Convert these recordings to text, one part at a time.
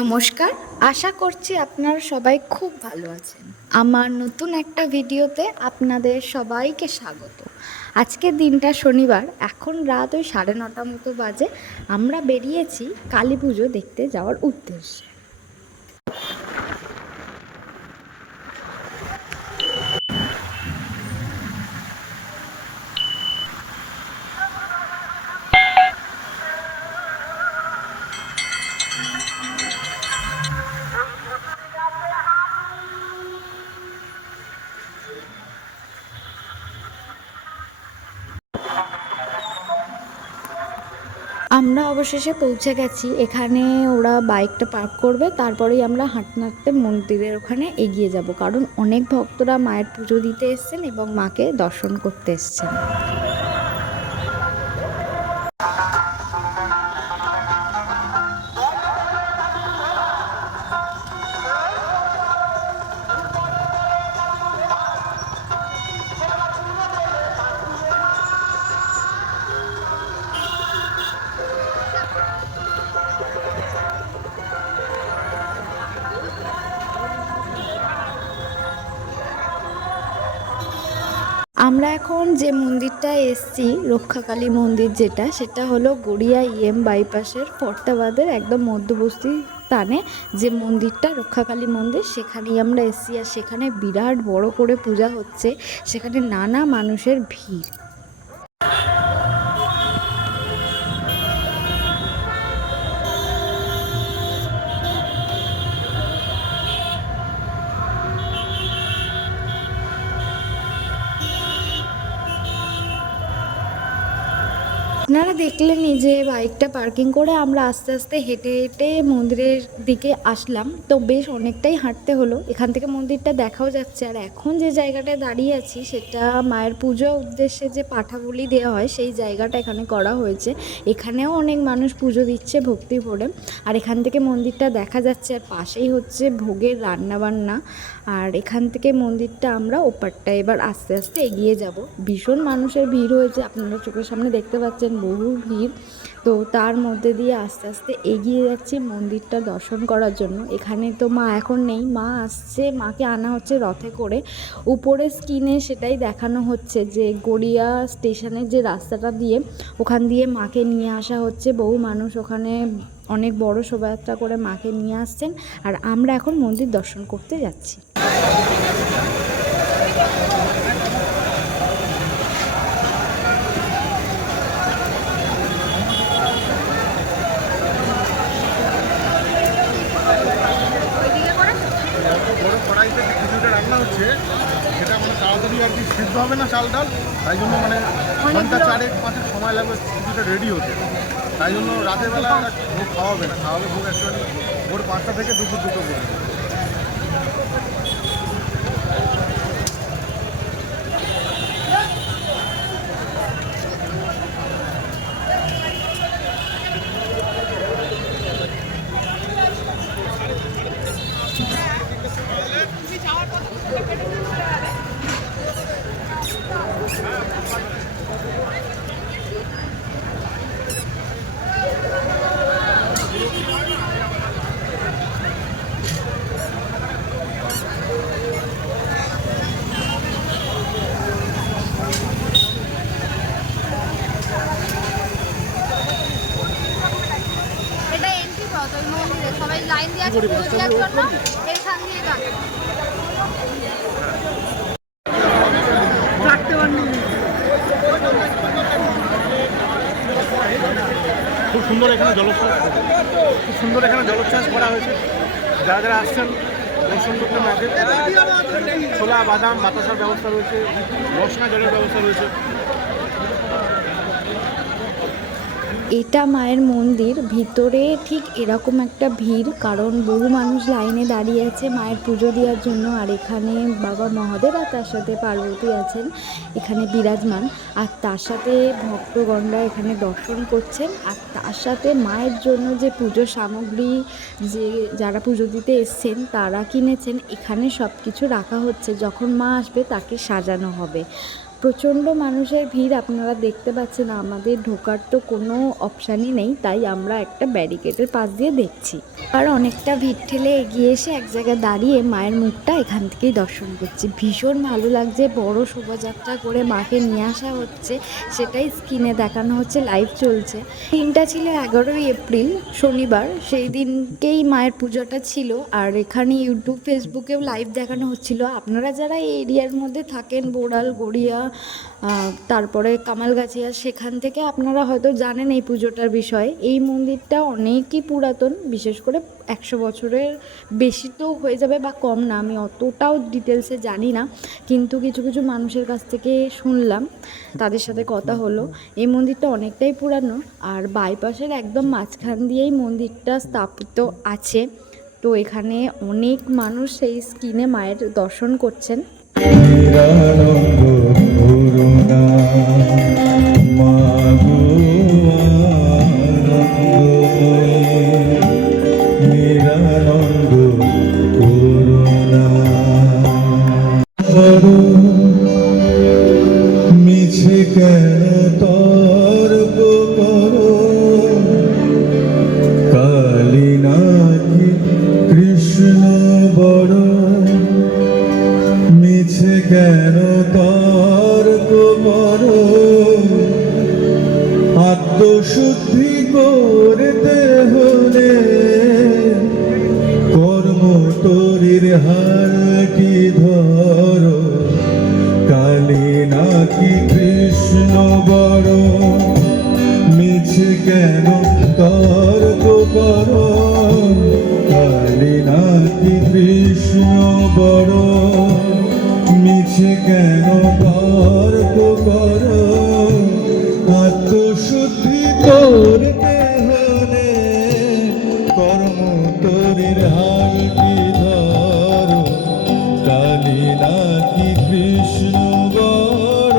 নমস্কার, আশা করছি আপনারা সবাই খুব ভালো আছেন। আমার নতুন একটা ভিডিওতে আপনাদের সবাইকে স্বাগত। আজকের দিনটা শনিবার, এখন রাত ওই 9:30 মতো বাজে। আমরা বেরিয়েছি কালী পুজো দেখতে যাওয়ার উদ্দেশ্যে। আমরা অবশেষে পৌঁছে গেছি। এখানে ওরা বাইকটা পার্ক করবে, তারপরেই আমরা হাঁটতে হাঁটতে মন্দিরের ওখানে এগিয়ে যাব, কারণ অনেক ভক্তরা মায়ের পুজো দিতে এসছেন এবং মাকে দর্শন করতে এসছেন। আমরা এখন যে মন্দিরটায় এসছি, রক্ষাকালী মন্দির, সেটা হলো গড়িয়া বাইপাসের ফর্তাবাদের একদম মধ্যবর্তী স্থানে যে মন্দিরটা, রক্ষাকালী মন্দির, সেখানেই আমরা এসছি। আর সেখানে বিরাট বড় করে পূজা হচ্ছে, সেখানে নানা মানুষের ভিড়। আপনারা দেখলেনই যে বাইকটা পার্কিং করে আমরা আস্তে আস্তে হেঁটে হেঁটে মন্দিরের দিকে আসলাম। তো বেশ অনেকটাই হাঁটতে হলো। এখান থেকে মন্দিরটা দেখাও যাচ্ছে। আর এখন যে জায়গাটায় দাঁড়িয়ে আছি, সেটা মায়ের পুজো উদ্দেশ্যে যে পাঠা বলি দেওয়া হয়, সেই জায়গাটা এখানে করা হয়েছে। এখানেও অনেক মানুষ পুজো দিচ্ছে ভক্তি ভরে। আর এখান থেকে মন্দিরটা দেখা যাচ্ছে, আর পাশেই হচ্ছে ভোগের রান্নাবান্না। আর এখান থেকে মন্দিরটা আমরা ওপারটায় এবার আস্তে আস্তে এগিয়ে যাব। ভীষণ মানুষের ভিড় হয়েছে, আপনারা চোখের সামনে দেখতে পাচ্ছেন, বহু ভিড়। তো তার মধ্যে দিয়ে আস্তে আস্তে এগিয়ে যাচ্ছি মন্দিরটা দর্শন করার জন্য। এখানে তো মা এখন নেই, মা আসছে, মাকে আনা হচ্ছে রথে করে। উপরে স্ক্রিনে সেটাই দেখানো হচ্ছে যে গড়িয়া স্টেশনের যে রাস্তাটা দিয়ে, ওখান দিয়ে মাকে নিয়ে আসা হচ্ছে। বহু মানুষ ওখানে অনেক বড় শোভাযাত্রা করে মাকে নিয়ে আসছেন। আর আমরা এখন মন্দির দর্শন করতে যাচ্ছি। বড় কড়াইতে যে কিছুটা রান্না হচ্ছে, সেটা মানে তাড়াতাড়ি আর কি সিদ্ধ হবে না চাল ডাল, তাই জন্য মানে ঘন্টা 4-5 সময় লাগবে কিছুটা রেডি হতে। তাই জন্য রাতের বেলা ভোগ খাওয়াবে না, খাওয়াবে ভোগ অ্যাকচুয়ালি ভোর 5টা থেকে দুপুর 2টো পর্যন্ত। সবাই লাইন দিয়ে আছে পুজো দেওয়ার জন্য, এইখান দিয়ে যাবে। খুব সুন্দর এখানে জলোচ্ছ্বাস করা হয়েছে। যারা যারা আসছেন দর্শন করতে মাকে, ছোলা বাদাম বাতাসার ব্যবস্থা রয়েছে, রসনা জলের ব্যবস্থা রয়েছে। এটা মায়ের মন্দির, ভিতরে ঠিক এরকম একটা ভিড়, কারণ বহু মানুষ লাইনে দাঁড়িয়ে আছে মায়ের পুজো দেওয়ার জন্য। আর এখানে বাবা মহাদেব আর তার সাথে পার্বতী আছেন এখানে বিরাজমান। আর তার সাথে ভক্তগণরা এখানে দর্শন করছেন। আর তার সাথে মায়ের জন্য যে পুজো সামগ্রী, যারা পুজো দিতে এসছেন তারা কিনেছেন, এখানে সব কিছু রাখা হচ্ছে। যখন মা আসবে তাকে সাজানো হবে। প্রচণ্ড মানুষের ভিড় আপনারা দেখতে পাচ্ছেন, আমাদের ঢোকার তো কোনো অপশানই নেই, তাই আমরা একটা ব্যারিকেডের পাশ দিয়ে দেখছি। আর অনেকটা ভিড় ঠেলে এগিয়ে এসে এক জায়গায় দাঁড়িয়ে মায়ের মুখটা এখান থেকেই দর্শন করছি। ভীষণ ভালো লাগছে, বড় শোভাযাত্রা করে মাকে নিয়ে আসা হচ্ছে, সেটাই স্ক্রিনে দেখানো হচ্ছে, লাইভ চলছে। দিনটা ছিল 11ই এপ্রিল শনিবার, সেই দিনকেই মায়ের পুজোটা ছিল। আর এখানে ইউটিউব ফেসবুকেও লাইভ দেখানো হচ্ছিল। আপনারা যারা এই এরিয়ার মধ্যে থাকেন, বোড়াল, গড়িয়া, তারপরে কামালগাছিয়া, সেখান থেকে আপনারা হয়তো জানেন এই পুজোটার বিষয়ে। এই মন্দিরটা অনেকই পুরাতন, বিশেষ করে 100 বছরের বেশি তো হয়ে যাবে বা কম না, আমি অতটাও ডিটেলসে জানি না, কিন্তু কিছু কিছু মানুষের কাছ থেকে শুনলাম, তাদের সাথে কথা হলো। এই মন্দিরটা অনেকটাই পুরানো, আর বাইপাসের একদম মাঝখান দিয়েই মন্দিরটা স্থাপিত আছে। তো এখানে অনেক মানুষ সেই স্ক্রিনে মায়ের দর্শন করছেন। নিরানন্দ করুণা মাগো আনন্দময়ী, নিরানন্দ করুণা। মিছে কেন তর্ক করো, কালী নাকি কৃষ্ণ বড়, মিছে কেন তর্ক করো, আত্মশুদ্ধি করতে হলে কর্ম তরির হারটি ধরো, কালী নাকি কৃষ্ণ বড়, মিছে কেন তর্ক করো, কালী নাকি কৃষ্ণ বড়, মিছে কেন তর্ক করো, আত্মশুদ্ধি করতে হলে কর্ম তরির হালটি ধরো, কালী নাকি কৃষ্ণ বড়।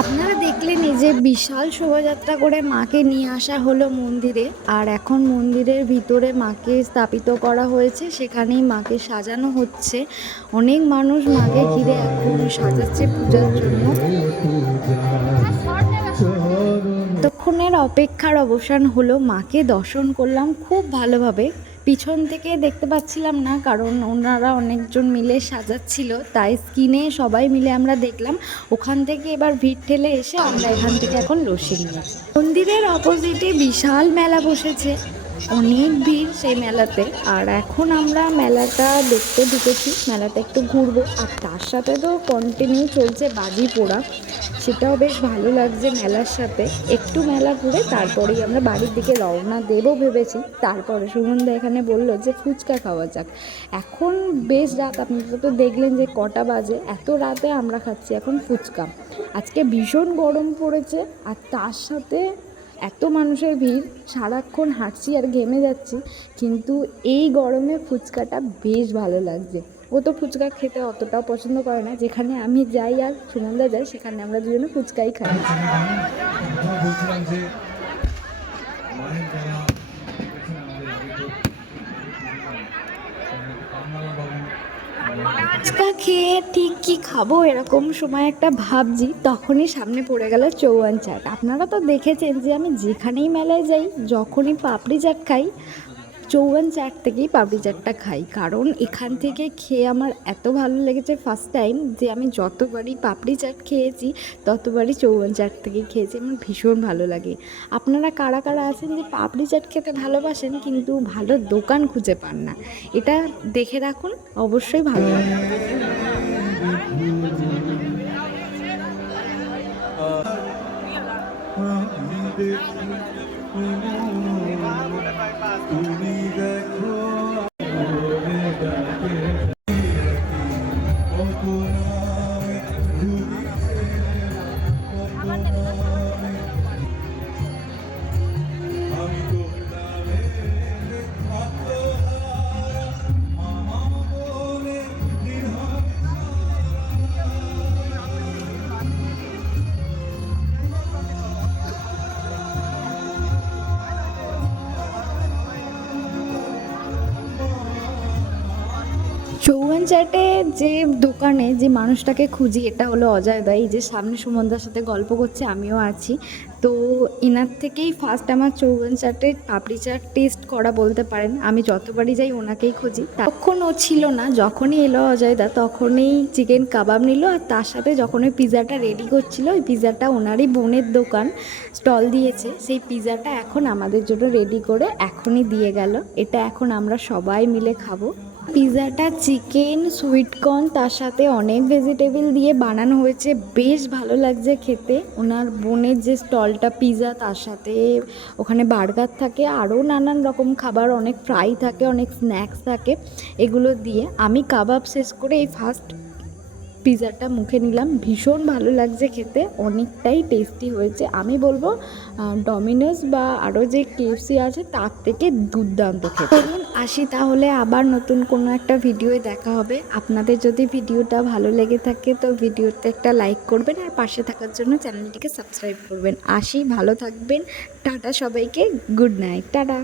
আপনারা দেখলেনই যে বিশাল শোভাযাত্রা করে মাকে নিয়ে আসা হলো মন্দিরে, আর এখন মন্দিরের ভিতরে মাকে স্থাপিত করা হয়েছে, সেখানেই মাকে সাজানো হচ্ছে। অনেক মানুষ মাকে ঘিরে এখন সাজাচ্ছে পূজার জন্য। ততক্ষণের অপেক্ষার অবসান হলো, মাকে দর্শন করলাম খুব ভালোভাবে। পিছন থেকে দেখতে পাচ্ছিলাম না, কারণ ওনারা অনেকজন মিলে সাজাচ্ছিল, তাই স্ক্রিনে সবাই মিলে আমরা দেখলাম। ওখান থেকে এবার ভিড় ঠেলে এসে আমরা এখান থেকে এখন লস্যি নিয়েছি। মন্দিরের অপোজিটে বিশাল মেলা বসেছে, অনেক ভিড় সেই মেলাতে। আর এখন আমরা মেলাটা দেখতে ঢুকেছি, মেলাটা একটু ঘুরবো। আর তার সাথে তো কন্টিনিউ চলছে বাজি পোড়া, সেটাও বেশ ভালো লাগছে মেলার সাথে। একটু মেলা ঘুরে তারপরেই আমরা বাড়ির দিকে রওনা দেবো ভেবেছি। তারপরে সুগন্ধা এখানে বললো যে ফুচকা খাওয়া যাক। এখন বেশ রাত, আপনারা তো দেখলেন যে কটা বাজে, এত রাতে আমরা খাচ্ছি এখন ফুচকা। আজকে ভীষণ গরম পড়েছে, আর তার সাথে এত মানুষের ভিড়, সারাক্ষণ হাঁটছি আর ঘেমে যাচ্ছি, কিন্তু এই গরমে ফুচকাটা বেশ ভালো লাগছে। ও তো ফুচকা খেতে অতটাও পছন্দ করে না, যেখানে আমি যাই আর সুনন্দা যাই সেখানে আমরা দুজনে ফুচকাই খাই। বলছিলাম যে মায়ের যারা ফুচকা খেয়ে ঠিক কি খাবো এরকম সময় একটা ভাবছি, তখনই সামনে পড়ে গেল চৌহান চাট। আপনারা তো দেখেছেন যে আমি যেখানেই মেলায় যাই, যখনই পাপড়ি চাট খাই, চৌহান চাট থেকেই পাপড়ি চাটটা খাই। কারণ এখান থেকে খেয়ে আমার এত ভালো লেগেছে ফার্স্ট টাইম, যে আমি যতবারই পাপড়ি চাট খেয়েছি ততবারই চৌহান চাট থেকেই খেয়েছি। আমার ভীষণ ভালো লাগে। আপনারা কারা কারা আছেন যে পাপড়ি চাট খেতে ভালোবাসেন কিন্তু ভালো দোকান খুঁজে পান না, এটা দেখে রাখুন, অবশ্যই ভালো লাগে। তুমি দেখো চৌহান চাটে যে দোকানে যে মানুষটাকে খুঁজি, এটা হলো অজয় দা। এই যে সামনে সুমনদার সাথে গল্প করছে, আমিও আছি। তো এনার থেকেই ফার্স্ট আমার চৌহান চাটের পাপড়ি চাট টেস্ট করা বলতে পারেন। আমি যতবারই যাই ওনাকেই খুঁজি। তখন ও ছিল না, যখনই এলো অজয় দা তখনই চিকেন কাবাব নিল, আর তার সাথে যখন ওই পিৎজাটা রেডি করছিল, ওই পিৎজাটা ওনারই বোনের দোকান স্টল দিয়েছে, সেই পিৎজাটা এখন আমাদের জন্য রেডি করে এখনই দিয়ে গেল। এটা এখন আমরা সবাই মিলে খাবো। পিৎজাটা চিকেন, সুইটকর্ন, তার সাথে অনেক ভেজিটেবল দিয়ে বানানো হয়েছে, বেশ ভালো লাগছে খেতে। ওনার বোনের যে স্টলটা পিৎজা, তার সাথে ওখানে বার্গার থাকে, আরও নানান রকম খাবার, অনেক ফ্রাই থাকে, অনেক স্ন্যাক্স থাকে, এগুলো দিয়ে। আমি কাবাব শেষ করে এই ফার্স্ট পিৎজাটা মুখে নিলাম, ভীষণ ভালো লাগছে খেতে, অনেকটাই টেস্টি হয়েছে। আমি বলবো ডমিনোস বা আরও যে KFC আছে তার থেকে দুর্দান্ত খেতে। চলুন আসি তাহলে, আবার নতুন কোনো একটা ভিডিওয় দেখা হবে। আপনাদের যদি ভিডিওটা ভালো লেগে থাকে তো ভিডিওতে একটা লাইক করবেন, আর পাশে থাকার জন্য চ্যানেলটিকে সাবস্ক্রাইব করবেন। আসি, ভালো থাকবেন, টাটা সবাইকে, গুড নাইট, টাটা।